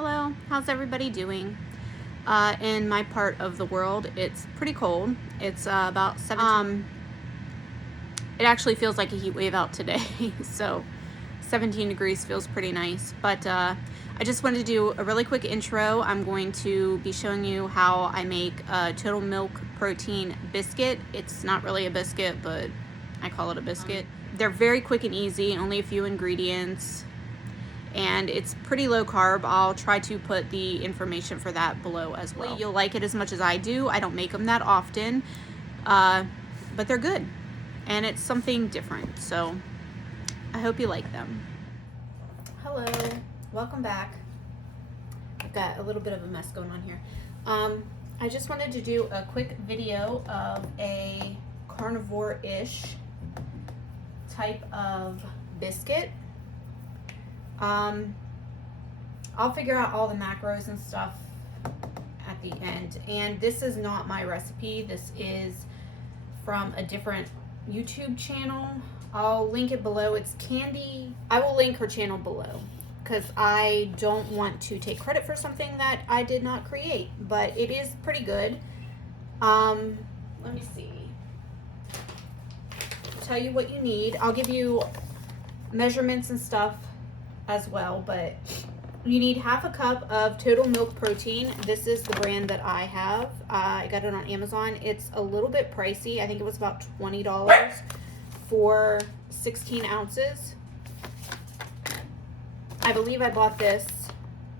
Hello, how's everybody doing? In my part of the world, it's pretty cold. It's about 17. It actually feels like a heat wave out today, so 17 degrees feels pretty nice. But I just wanted to do a really quick intro. I'm going to be showing you how I make a total milk protein biscuit. It's not really a biscuit, but I call it a biscuit. They're very quick and easy, only a few ingredients. And it's pretty low carb. I'll try to put the information for that below as well. You'll like it as much as I do. I don't make them that often, but they're good. And it's something different, so I hope you like them. Hello, welcome back. I've got a little bit of a mess going on here. I just wanted to do a quick video of a carnivore-ish type of biscuit. I'll figure out all the macros and stuff at the end. And this is not my recipe. This is from a different YouTube channel. I'll link it below. It's Kandi. I will link her channel below because I don't want to take credit for something that I did not create, but it is pretty good. Let me see. I'll tell you what you need. I'll give you measurements and stuff as well, but you need half a cup of total milk protein. This is the brand that I have. I got it on Amazon. It's a little bit pricey. I think it was about $20 for 16 ounces. I believe I bought this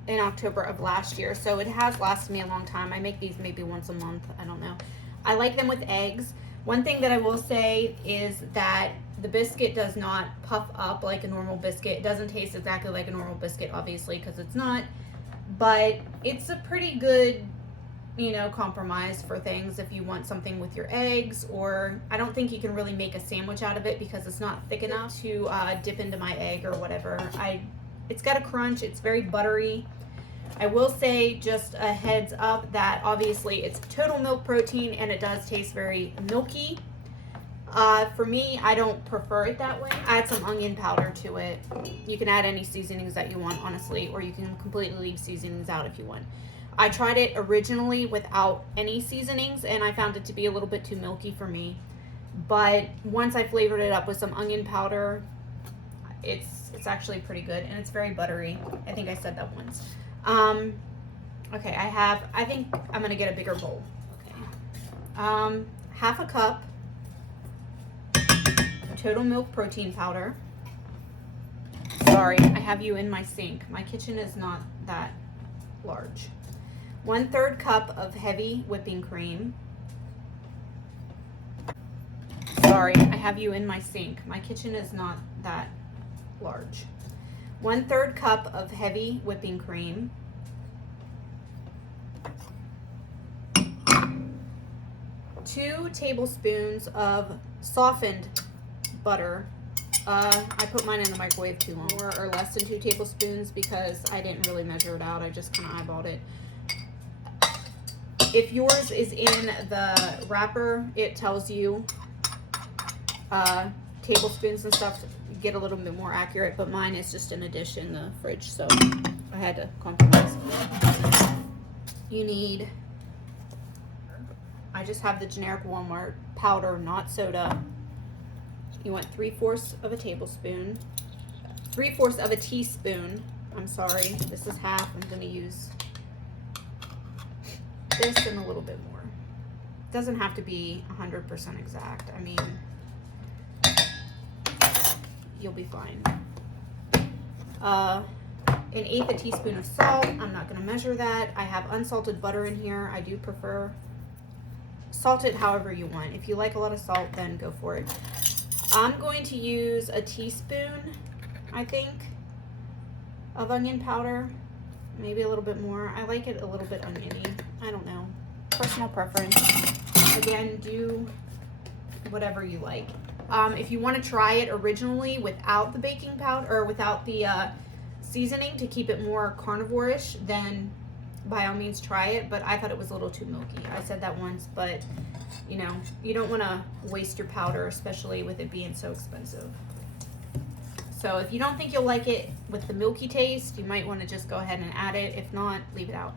in October of last year, so it has lasted me a long time. I make these maybe once a month. I don't know. I like them with eggs. One thing that I will say is that the biscuit does not puff up like a normal biscuit. It doesn't taste exactly like a normal biscuit, obviously, because it's not. But it's a pretty good, compromise for things if you want something with your eggs, or I don't think you can really make a sandwich out of it because it's not thick enough to dip into my egg or whatever. It's got a crunch. It's very buttery. I will say just a heads up that obviously it's total milk protein and it does taste very milky. For me, I don't prefer it that way. Add some onion powder to it. You can add any seasonings that you want, honestly, or you can completely leave seasonings out if you want. I tried it originally without any seasonings and I found it to be a little bit too milky for me. But once I flavored it up with some onion powder, it's actually pretty good and it's very buttery. I think I said that once. Okay, I think I'm gonna get a bigger bowl. Okay. Half a cup total milk protein powder. Sorry, I have you in my sink. My kitchen is not that large. 1/3 cup of heavy whipping cream. Sorry, I have you in my sink. My kitchen is not that large. 1/3 cup of heavy whipping cream. 2 tablespoons of softened butter. I put mine in the microwave too long, more or less than 2 tablespoons because I didn't really measure it out. I just kind of eyeballed it. If yours is in the wrapper, it tells you tablespoons and stuff get a little bit more accurate, but mine is just in a dish in the fridge, so I had to compromise. You need, I just have the generic Walmart powder, not soda. You want 3/4 of a tablespoon, 3/4 of a teaspoon. I'm sorry, this is half. I'm going to use this and a little bit more. It doesn't have to be 100% exact. I mean, you'll be fine. 1/8 a teaspoon of salt. I'm not going to measure that. I have unsalted butter in here. I do prefer salt it however you want. If you like a lot of salt, then go for it. I'm going to use a teaspoon, I think, of onion powder. Maybe a little bit more. I like it a little bit oniony. I don't know. Personal preference. Again, do whatever you like. If you want to try it originally without the baking powder or without the seasoning to keep it more carnivore-ish, then by all means try it. But I thought it was a little too milky. I said that once, but you don't want to waste your powder, especially with it being so expensive. So if you don't think you'll like it with the milky taste, you might want to just go ahead and add it. If not, leave it out.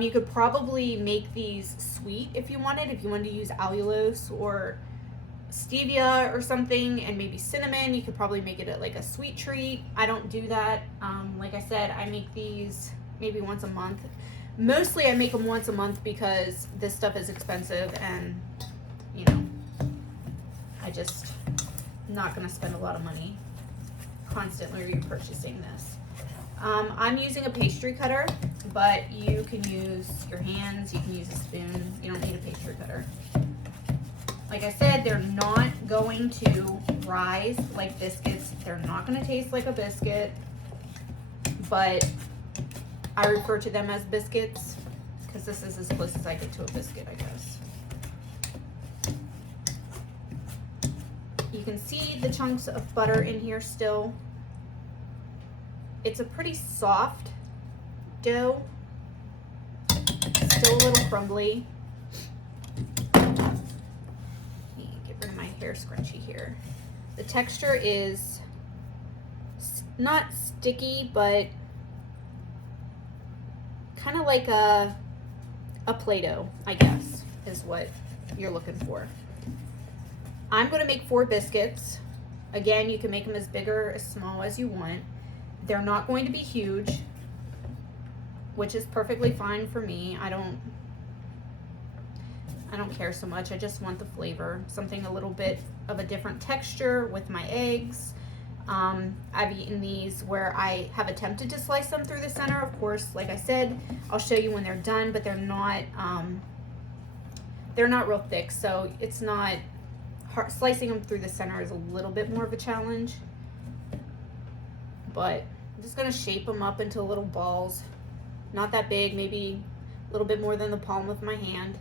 You could probably make these sweet if you wanted to use allulose or stevia or something, and maybe cinnamon. You could probably make it like a sweet treat. I don't do that. Like I said, I make these maybe once a month. Mostly I make them once a month because this stuff is expensive, and you know, I just not gonna spend a lot of money constantly repurchasing this. I'm using a pastry cutter, but you can use your hands, you can use a spoon. You don't need a pastry cutter. Like I said, they're not going to rise like biscuits. They're not going to taste like a biscuit, but I refer to them as biscuits because this is as close as I get to a biscuit, I guess. You can see the chunks of butter in here still. It's a pretty soft dough, still a little crumbly. Hair scrunchie here. The texture is not sticky, but kind of like a Play-Doh, I guess, is what you're looking for. I'm going to make 4 biscuits. Again, you can make them as big or as small as you want. They're not going to be huge, which is perfectly fine for me. I don't care so much. I just want the flavor, something a little bit of a different texture with my eggs. I've eaten these where I have attempted to slice them through the center. Of course, like I said, I'll show you when they're done, but they're not real thick, so it's not hard. Slicing them through the center is a little bit more of a challenge, but I'm just gonna shape them up into little balls, not that big, maybe a little bit more than the palm of my hand.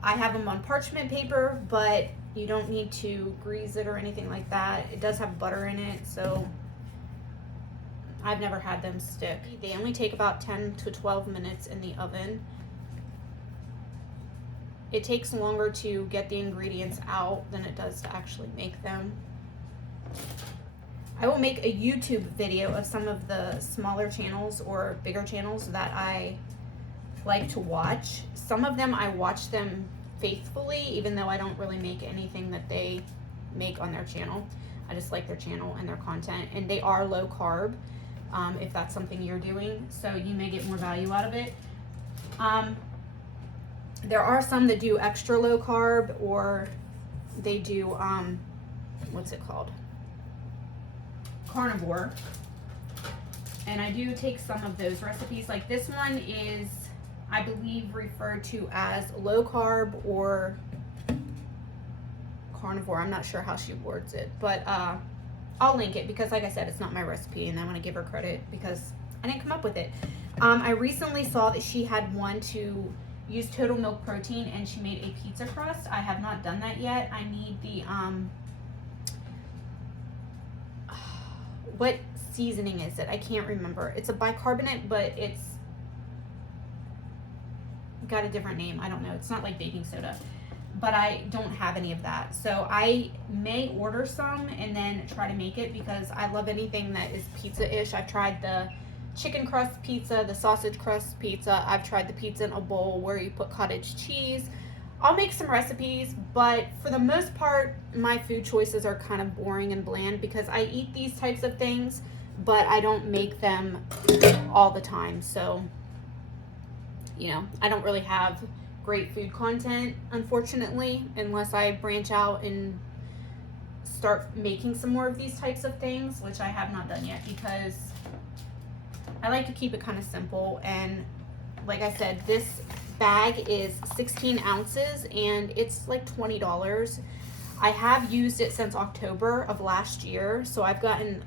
I have them on parchment paper, but you don't need to grease it or anything like that. It does have butter in it, so I've never had them stick. They only take about 10 to 12 minutes in the oven. It takes longer to get the ingredients out than it does to actually make them. I will make a YouTube video of some of the smaller channels or bigger channels that I like to watch. Some of them I watch them faithfully, even though I don't really make anything that they make on their channel. I just like their channel and their content, and they are low carb, if that's something you're doing, so you may get more value out of it. There are some that do extra low carb, or they do what's it called, carnivore, and I do take some of those recipes. Like this one is, I believe, referred to as low carb or carnivore. I'm not sure how she words it, but I'll link it because, like I said, it's not my recipe, and I want to give her credit because I didn't come up with it. I recently saw that she had one to use total milk protein, and she made a pizza crust. I have not done that yet. I need the what seasoning is it? I can't remember. It's a bicarbonate, but it's got a different name. I don't know. It's not like baking soda, but I don't have any of that. So I may order some and then try to make it because I love anything that is pizza-ish. I've tried the chicken crust pizza, the sausage crust pizza. I've tried the pizza in a bowl where you put cottage cheese. I'll make some recipes, but for the most part, my food choices are kind of boring and bland because I eat these types of things, but I don't make them all the time. So, you know, I don't really have great food content, unfortunately, unless I branch out and start making some more of these types of things, which I have not done yet because I like to keep it kind of simple. And like I said, this bag is 16 ounces and it's like $20. I have used it since October of last year, so I've gotten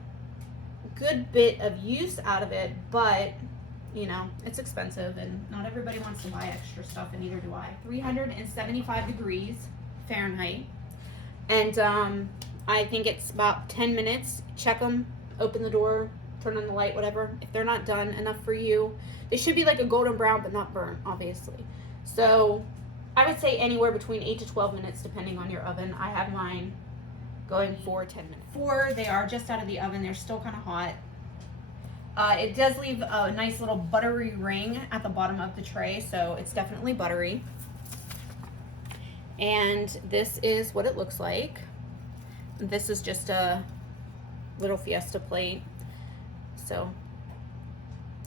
a good bit of use out of it, but you know, it's expensive and not everybody wants to buy extra stuff, and neither do I. 375 degrees Fahrenheit. And I think it's about 10 minutes. Check them, open the door, turn on the light, whatever. If they're not done enough for you, they should be like a golden brown, but not burnt, obviously. So I would say anywhere between 8 to 12 minutes, depending on your oven. I have mine going for 10 minutes. They are just out of the oven. They're still kind of hot. It does leave a nice little buttery ring at the bottom of the tray, so it's definitely buttery. And this is what it looks like. This is just a little Fiesta plate, so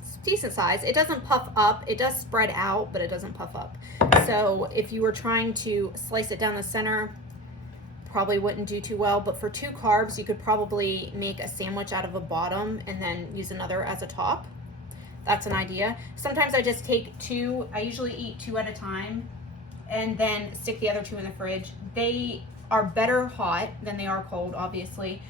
it's decent size. It doesn't puff up. It does spread out, but it doesn't puff up. So if you were trying to slice it down the center, probably wouldn't do too well. But for 2 carbs, you could probably make a sandwich out of a bottom and then use another as a top. That's an idea. Sometimes I just take 2. I usually eat 2 at a time and then stick the other 2 in the fridge. They are better hot than they are cold, obviously,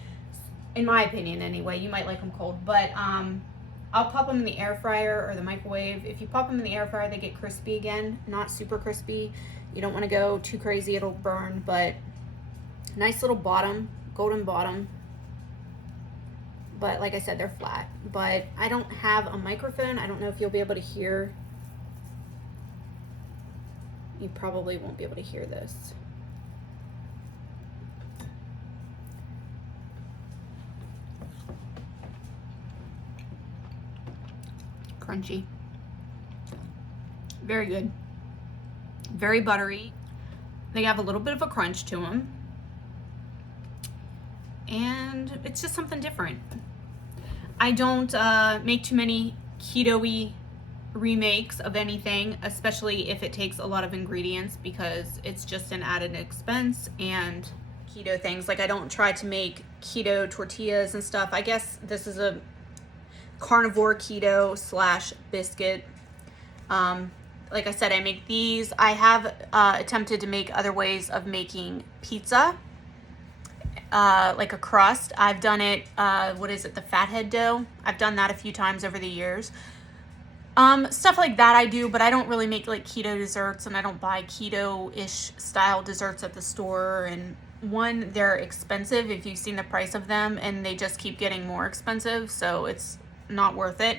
in my opinion anyway. You might like them cold, but I'll pop them in the air fryer or the microwave. If you pop them in the air fryer, they get crispy again, not super crispy. You don't want to go too crazy, it'll burn, but nice little bottom, golden bottom. But like I said, they're flat. But I don't have a microphone. I don't know if you'll be able to hear. You probably won't be able to hear this. Crunchy. Very good. Very buttery. They have a little bit of a crunch to them. And it's just something different. I don't make too many keto-y remakes of anything, especially if it takes a lot of ingredients, because it's just an added expense. And keto things, like I don't try to make keto tortillas and stuff. I guess this is a carnivore keto / biscuit. Like I said, I make these. I have attempted to make other ways of making pizza, like a crust. I've done it, what is it, the fathead dough? I've done that a few times over the years. Stuff like that I do, but I don't really make like keto desserts, and I don't buy keto-ish style desserts at the store. And one, they're expensive if you've seen the price of them, and they just keep getting more expensive, so it's not worth it.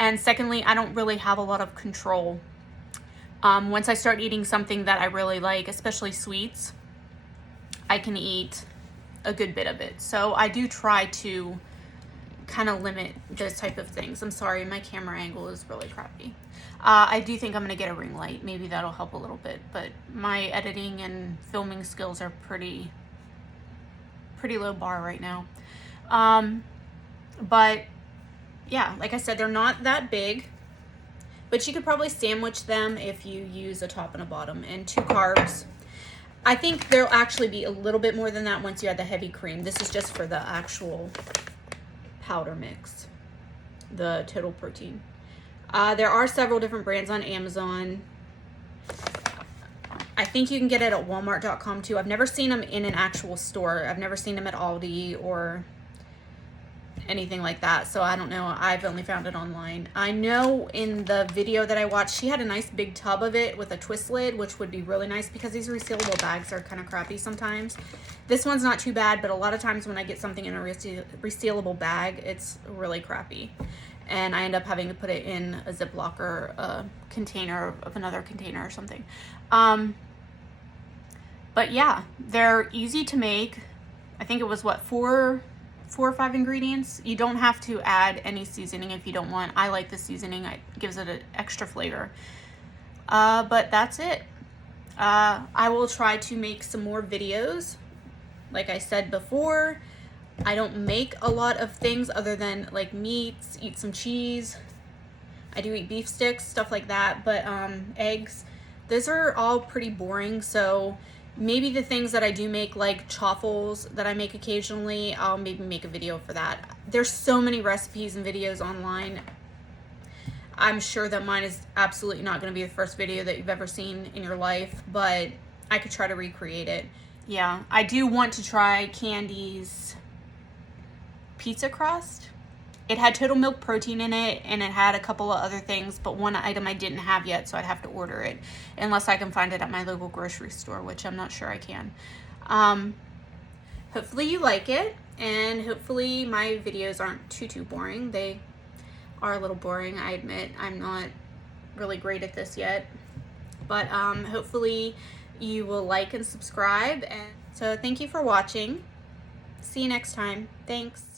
And secondly, I don't really have a lot of control. Once I start eating something that I really like, especially sweets, I can eat a good bit of it. So I do try to kind of limit those type of things. I'm sorry, my camera angle is really crappy. I do think I'm gonna get a ring light. Maybe that'll help a little bit, but my editing and filming skills are pretty low bar right now. But yeah, like I said, they're not that big, but you could probably sandwich them if you use a top and a bottom. And 2 carbs. I think there'll actually be a little bit more than that once you add the heavy cream. This is just for the actual powder mix, the total protein. There are several different brands on Amazon. I think you can get it at walmart.com too. I've never seen them in an actual store. I've never seen them at Aldi or anything like that, so I don't know. I've only found it online. I know in the video that I watched, she had a nice big tub of it with a twist lid, which would be really nice because these resealable bags are kind of crappy sometimes. This one's not too bad, but a lot of times when I get something in a resealable bag, it's really crappy, and I end up having to put it in a Ziploc or a container of another container or something. But yeah, they're easy to make. I think it was what, 4 or 5 ingredients. You don't have to add any seasoning if you don't want. I like the seasoning. It gives it an extra flavor. But that's it. I will try to make some more videos. Like I said before, I don't make a lot of things other than like meats, eat some cheese. I do eat beef sticks, stuff like that, but eggs, those are all pretty boring. So maybe the things that I do make, like chaffles that I make occasionally, I'll maybe make a video for that. There's so many recipes and videos online. I'm sure that mine is absolutely not going to be the first video that you've ever seen in your life, but I could try to recreate it. Yeah, I do want to try Kandi's pizza crust. It had total milk protein in it, and it had a couple of other things, but one item I didn't have yet, so I'd have to order it, unless I can find it at my local grocery store, which I'm not sure I can. Hopefully you like it, and hopefully my videos aren't too boring. They are a little boring, I admit. I'm not really great at this yet, but hopefully you will like and subscribe. And so thank you for watching. See you next time. Thanks.